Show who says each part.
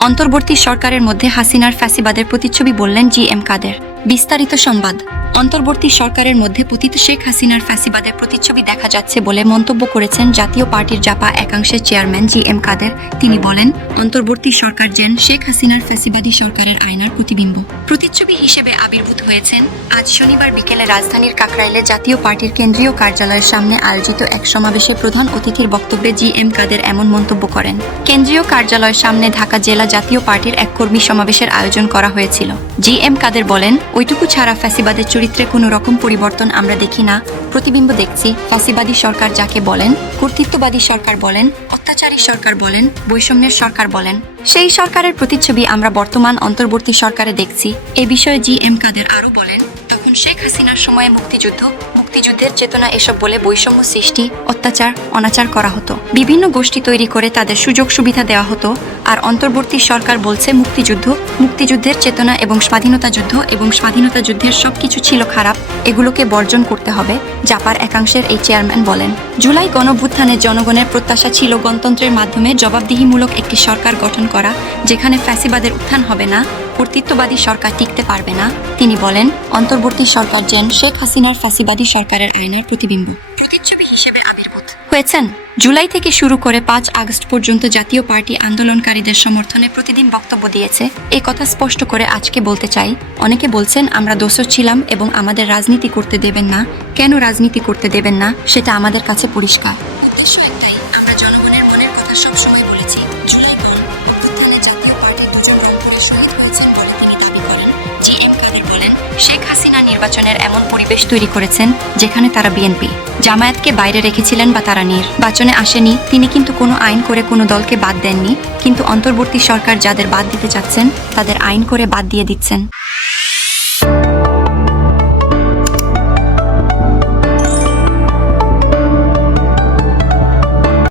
Speaker 1: অন্তর্বর্তী সরকারের মধ্যে হাসিনার ফ্যাসিবাদের প্রতিচ্ছবি বললেন জি এম কাদের। বিস্তারিত সংবাদ। অন্তর্বর্তী সরকারের মধ্যে পতিত শেখ হাসিনার ফ্যাসিবাদের প্রতিচ্ছবি দেখা যাচ্ছে বলে মন্তব্য করেছেন জাতীয় পার্টির জাপা একাংশের চেয়ারম্যান জি এম কাদের। তিনি বলেন, অন্তর্বর্তী সরকার যেন শেখ হাসিনার ফ্যাসিবাদী সরকারের আয়নার প্রতিবিম্ব। প্রতিচ্ছবি হিসেবে আবির্ভূত হয়েছেন আজ শনিবার বিকেলে রাজধানীর কাকরাইলে জাতীয় পার্টির কেন্দ্রীয় কার্যালয়ের সামনে আয়োজিত এক সমাবেশে প্রধান অতিথির বক্তব্যে জি এম কাদের এমন মন্তব্য করেন। কেন্দ্রীয় কার্যালয়ের সামনে ঢাকা জেলা জাতীয় পার্টির এক কর্মী সমাবেশের আয়োজন করা হয়েছিল। জি এম কাদের বলেন ওইটুকু ছাড়া ফ্যাসিবাদের চরিত্রে কোনো রকম পরিবর্তন আমরা দেখি না। প্রতিবিম্ব দেখছি, ফ্যাসিবাদী সরকার যাকে বলেন, কর্তৃত্ববাদী সরকার বলেন, অত্যাচারী সরকার বলেন, বৈষম্যের সরকার বলেন। সেই সরকারের প্রতিচ্ছবি আমরা বর্তমান অন্তর্বর্তী সরকারে দেখছি। এ বিষয়ে জি এম কাদের আরও বলেন, তখন শেখ হাসিনার সময়ে মুক্তিযুদ্ধ, মুক্তিযুদ্ধের চেতনা এসব বলে বৈষম্য সৃষ্টি, অত্যাচার, অনাচার করা হতো। বিভিন্ন গোষ্ঠী তৈরি করে তাদের সুযোগ সুবিধা দেওয়া হতো, আর অন্তর্বর্তী সরকার বলছে মুক্তিযুদ্ধ, মুক্তিযুদ্ধের চেতনা এবং স্বাধীনতা যুদ্ধ এবং স্বাধীনতা যুদ্ধের সবকিছু ছিল খারাপ, এগুলোকে বর্জন করতে হবে, জাপার একাংশের এই চেয়ারম্যান বলেন। জুলাই গণভ্যুত্থানে জনগণের প্রত্যাশা ছিল গণতন্ত্রের মাধ্যমে জবাবদিহিমূলক একটি সরকার গঠন করা যেখানে ফ্যাসিবাদের উত্থান হবে না কর্তৃত্ববাদী সরকার টিকতে পারবে না তিনি বলেন অন্তর্বর্তী সরকার যেন শেখ হাসিনার ফ্যাসিবাদী সরকারের আইনের প্রতিবিম্ব। প্রতিচ্ছবি হিসেবে আবির্ভূত। হয়েছেন জুলাই থেকে শুরু করে পাঁচ আগস্ট পর্যন্ত জাতীয় পার্টি আন্দোলনকারীদের সমর্থনে প্রতিদিন বক্তব্য দিয়েছে। এই কথা স্পষ্ট করে আজকে বলতে চাই অনেকে বলছেন আমরা দোষর ছিলাম এবং আমাদের রাজনীতি করতে দেবেন না। কেন রাজনীতি করতে দেবেন না সেটা আমাদের কাছে পরিষ্কার। উদ্দেশ্য একটাই আমরা জনগণের মনের কথা সবসময় নির্বাচনের এমন পরিবেশ তৈরি করেছেন যেখানে তারা বিএনপি। জামায়াতকে বাইরে রেখেছিলেন বা তারা নির্বাচনে আসেনি, তিনি কিন্তু কোনো আইন করে কোনো দলকে বাদ দেননি, কিন্তু অন্তর্বর্তী সরকার যাদের বাদ দিতে চাচ্ছেন, তাদের আইন করে বাদ দিয়ে দিচ্ছেন।